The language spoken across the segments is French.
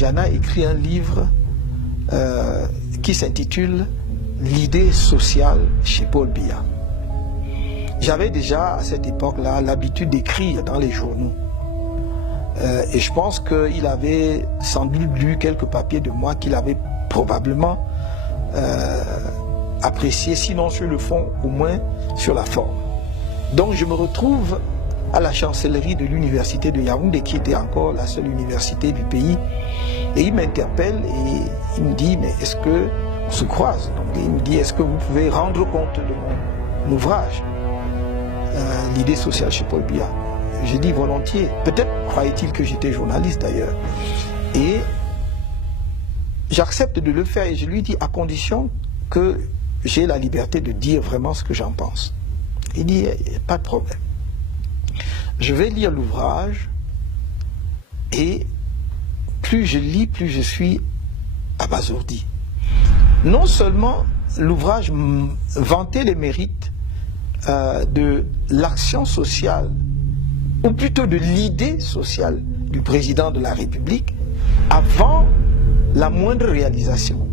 Mandiana écrit un livre qui s'intitule « L'idée sociale chez Paul Biya ». J'avais déjà à cette époque-là l'habitude d'écrire dans les journaux. Et je pense qu'il avait sans doute lu quelques papiers de moi qu'il avait probablement apprécié, sinon sur le fond, au moins sur la forme. Donc je me retrouve à la chancellerie de l'université de Yaoundé, qui était encore la seule université du pays. Et il m'interpelle et il me dit, mais est-ce que, on se croise, donc il me dit, est-ce que vous pouvez rendre compte de mon ouvrage, l'idée sociale chez Paul Biya? J'ai dit volontiers. Peut-être croyait-il que j'étais journaliste d'ailleurs. Et j'accepte de le faire et je lui dis à condition que j'ai la liberté de dire vraiment ce que j'en pense. Il dit, pas de problème. Je vais lire l'ouvrage et plus je lis, plus je suis abasourdi. Non seulement l'ouvrage vantait les mérites de l'action sociale, ou plutôt de l'idée sociale du président de la République avant la moindre réalisation.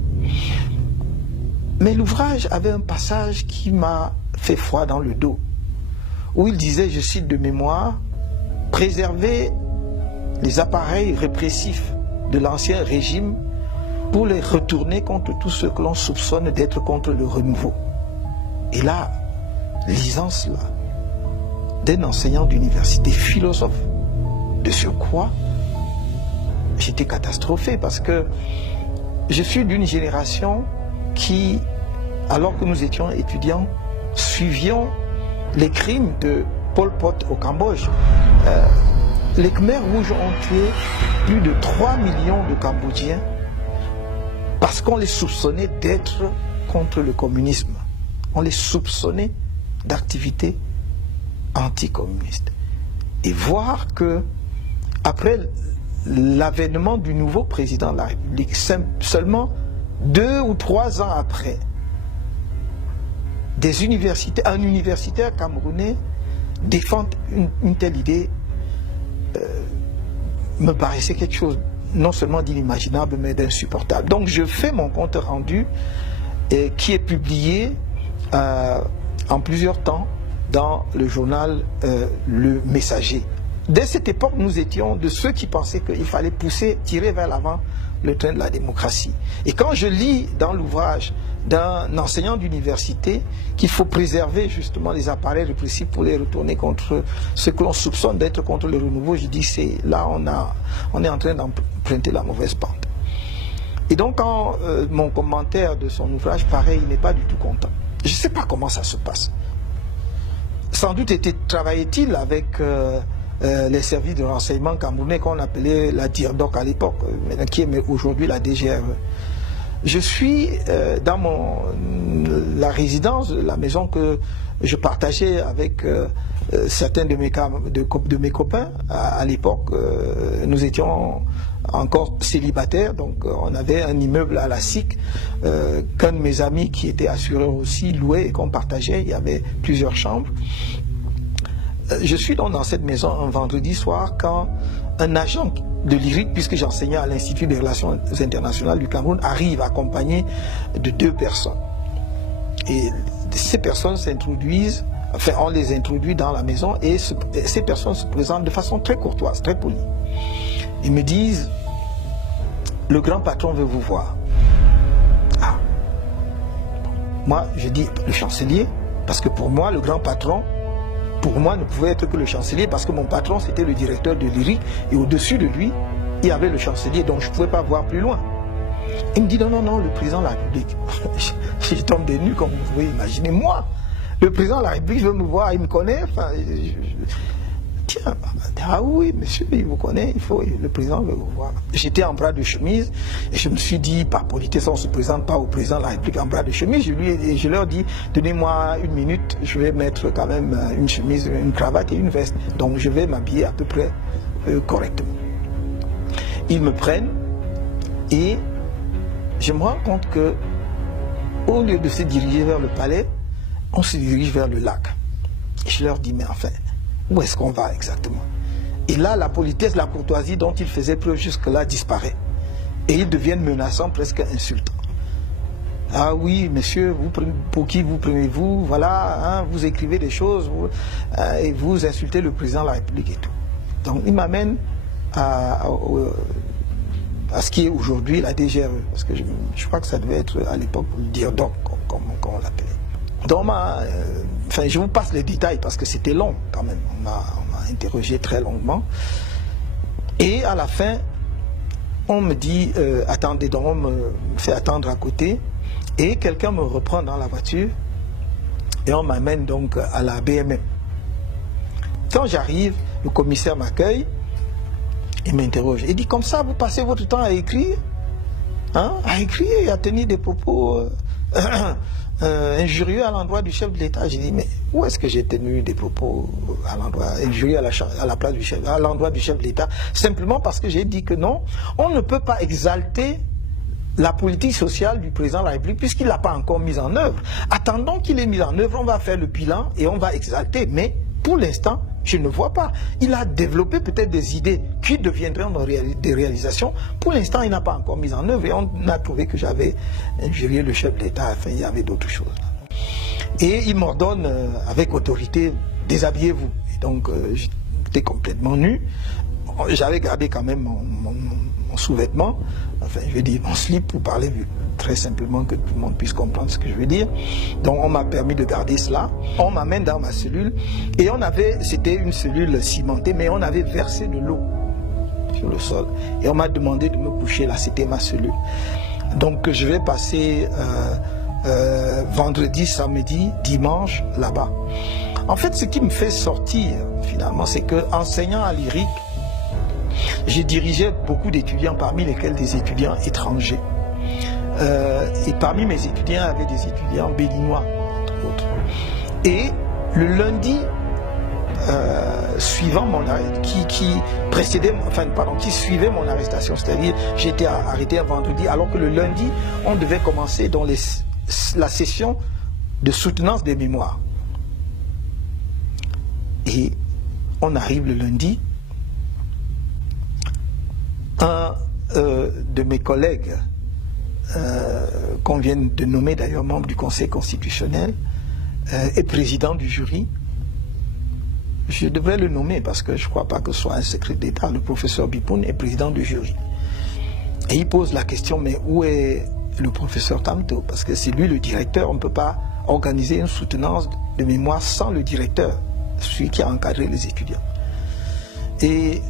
Mais l'ouvrage avait un passage qui m'a fait froid dans le dos, où il disait, je cite de mémoire, « Préserver les appareils répressifs de l'ancien régime pour les retourner contre tous ceux que l'on soupçonne d'être contre le renouveau. » Et là, lisant cela, d'un enseignant d'université, philosophe, de surcroît, j'étais catastrophé parce que je suis d'une génération qui, alors que nous étions étudiants, suivions les crimes de Pol Pot au Cambodge. Les Khmers rouges ont tué plus de 3 millions de Cambodgiens parce qu'on les soupçonnait d'être contre le communisme. On les soupçonnait d'activités anticommunistes. Et voir que, après l'avènement du nouveau président de la République, seulement 2 ou 3 ans après, un universitaire camerounais défend une telle idée, me paraissait quelque chose non seulement d'inimaginable, mais d'insupportable. Donc je fais mon compte rendu qui est publié en plusieurs temps dans le journal Le Messager. Dès cette époque, nous étions de ceux qui pensaient qu'il fallait tirer vers l'avant le train de la démocratie. Et quand je lis dans l'ouvrage d'un enseignant d'université qu'il faut préserver justement les appareils répressifs pour les retourner contre ce que l'on soupçonne d'être contre le renouveau, je dis c'est là on est en train d'emprunter la mauvaise pente. Et donc quand mon commentaire de son ouvrage, pareil, il n'est pas du tout content. Je ne sais pas comment ça se passe. Sans doute travaillait-il avec les services de renseignement camerounais qu'on appelait la DIRDOC à l'époque, qui est aujourd'hui la DGRE. Je suis dans la résidence, la maison que je partageais avec certains de mes copains. À l'époque, nous étions encore célibataires, donc on avait un immeuble à la SIC qu'un de mes amis qui était assureur aussi louait et qu'on partageait. Il y avait plusieurs chambres. Je suis donc dans cette maison un vendredi soir quand un agent de l'IRIC, puisque j'enseignais à l'Institut des Relations Internationales du Cameroun, arrive accompagné de 2 personnes. Et ces personnes s'introduisent, enfin on les introduit dans la maison et ces personnes se présentent de façon très courtoise, très polie. Ils me disent, le grand patron veut vous voir. Ah. Moi je dis, le chancelier, parce que pour moi le grand patron, pour moi, ne pouvait être que le chancelier parce que mon patron, c'était le directeur de l'IRIC et au-dessus de lui, il y avait le chancelier, donc je ne pouvais pas voir plus loin. Il me dit non, non, non, le président de la République. Je tombe des nues, comme vous pouvez imaginer. Moi, le président de la République veut me voir, il me connaît. Enfin, tiens, ah oui, monsieur, il vous connaît, le président veut vous voir. J'étais en bras de chemise et je me suis dit, par politesse, on ne se présente pas au président de la République en bras de chemise. Je leur dis, donnez-moi 1 minute, je vais mettre quand même une chemise, une cravate et une veste. Donc je vais m'habiller à peu près correctement. Ils me prennent et je me rends compte que au lieu de se diriger vers le palais, on se dirige vers le lac. Et je leur dis, mais enfin, où est-ce qu'on va exactement? Et là, la politesse, la courtoisie dont il faisait preuve jusque-là disparaît. Et ils deviennent menaçants, presque insultants. Ah oui, monsieur, pour qui vous prenez-vous? Voilà, hein, vous écrivez des choses et vous insultez le président de la République et tout. Donc il m'amène à ce qui est aujourd'hui la DGRE, parce que je crois que ça devait être à l'époque le DIRDOC, comme on l'appelait. Donc enfin, je vous passe les détails parce que c'était long quand même. On m'a interrogé très longuement. Et à la fin, on me dit, attendez, donc on me fait attendre à côté. Et quelqu'un me reprend dans la voiture et on m'amène donc à la BMM. Quand j'arrive, le commissaire m'accueille et m'interroge. Il dit, comme ça, vous passez votre temps à écrire, hein, à écrire et à tenir des propos injurieux à l'endroit du chef de l'État. J'ai dit, mais où est-ce que j'ai tenu des propos à l'endroit injurieux à la place du chef, à l'endroit du chef de l'État? Simplement parce que j'ai dit que non, on ne peut pas exalter la politique sociale du président de la République puisqu'il ne l'a pas encore mise en œuvre. Attendons qu'il ait mis en œuvre, on va faire le bilan et on va exalter. Mais pour l'instant, je ne vois pas. Il a développé peut-être des idées qui deviendront des réalisations. Pour l'instant, il n'a pas encore mis en œuvre et on a trouvé que j'avais injurié le chef de l'État. Enfin, il y avait d'autres choses. Et il m'ordonne avec autorité, déshabillez-vous. Et donc, j'étais complètement nu. J'avais gardé quand même mon sous-vêtement, enfin je vais dire mon slip pour parler très simplement que tout le monde puisse comprendre ce que je veux dire. Donc on m'a permis de garder cela. On m'amène dans ma cellule et c'était une cellule cimentée, mais on avait versé de l'eau sur le sol. Et on m'a demandé de me coucher là, c'était ma cellule. Donc je vais passer vendredi, samedi, dimanche là-bas. En fait, ce qui me fait sortir finalement, c'est que enseignant à l'IRIC, j'ai dirigé beaucoup d'étudiants, parmi lesquels des étudiants étrangers. Et parmi mes étudiants, il y avait des étudiants béninois, entre autres. Et le lundi suivant qui suivait mon arrestation, c'est-à-dire j'étais arrêté un vendredi, alors que le lundi, on devait commencer dans la session de soutenance des mémoires. Et on arrive le lundi. Un de mes collègues, qu'on vient de nommer d'ailleurs membre du Conseil constitutionnel, est président du jury. Je devrais le nommer parce que je ne crois pas que ce soit un secret d'État. Le professeur Bipoun est président du jury. Et il pose la question, mais où est le professeur Tamto? Parce que c'est lui le directeur, on ne peut pas organiser une soutenance de mémoire sans le directeur, celui qui a encadré les étudiants. Et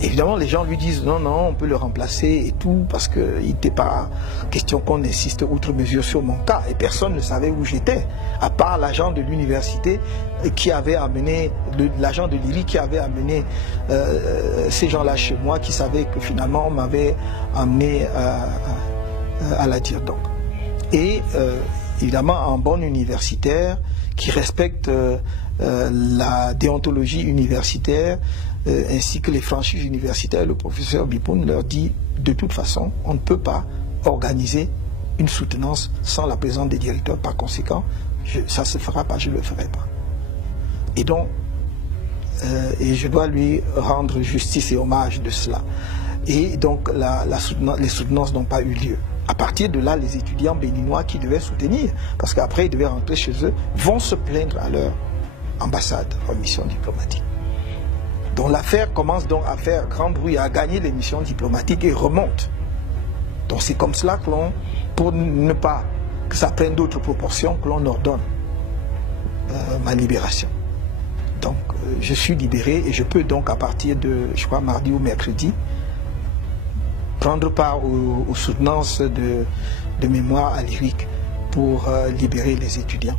évidemment, les gens lui disent non, non, on peut le remplacer et tout, parce qu'il n'était pas question qu'on insiste outre mesure sur mon cas. Et personne ne savait où j'étais, à part l'agent de l'université qui avait amené, l'agent de l'IRI qui avait amené ces gens-là chez moi, qui savaient que finalement on m'avait amené à la DIRDOC. Et évidemment, en bon universitaire, qui respecte la déontologie universitaire, ainsi que les franchises universitaires, le professeur Bipoun leur dit de toute façon, on ne peut pas organiser une soutenance sans la présence des directeurs. Par conséquent, ça ne se fera pas, je ne le ferai pas. Et donc, et je dois lui rendre justice et hommage de cela. Et donc, les soutenances n'ont pas eu lieu. À partir de là, les étudiants béninois qui devaient soutenir, parce qu'après ils devaient rentrer chez eux, vont se plaindre à leur ambassade, leur mission diplomatique. Donc l'affaire commence donc à faire grand bruit, à gagner les missions diplomatiques et remonte. Donc c'est comme cela que pour ne pas que ça prenne d'autres proportions, que l'on ordonne ma libération. Donc je suis libéré et je peux donc à partir de, je crois, mardi ou mercredi, prendre part aux soutenances de mémoire à l'IRIC pour libérer les étudiants.